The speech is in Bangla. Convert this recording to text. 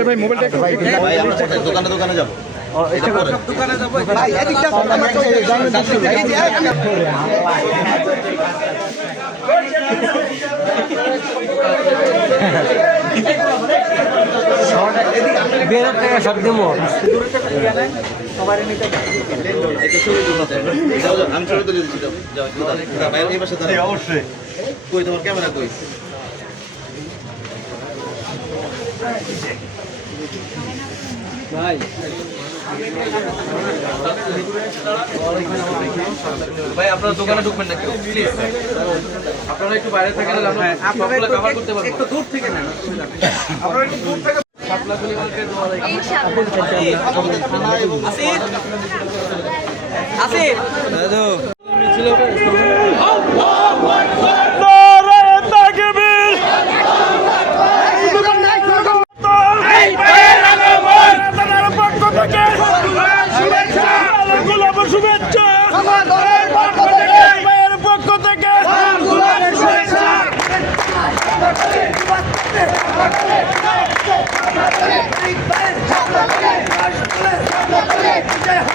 ভাই মোবাইলটা একটু ভাই আমরা দোকানে দোকানে যাবো দোকানে যাবো ভাই এদিকটা বেরোর থেকে সব দেবো আমি ছবি তুলে দিচ্ছি অবশ্যই কই তোমার ক্যামেরা কই ভাই ভাই আপনারা দোকানে ঢুকবেন না কেউ প্লিজ আপনারা একটু বাইরে থাকেন আপনারা কভার করতে পারবেন একটু দূর থেকে নেন আপনারা একটু দূর থেকে সাপলাগুলি মার্কেট আসিফ আসিফ দাদু মিছিল হবে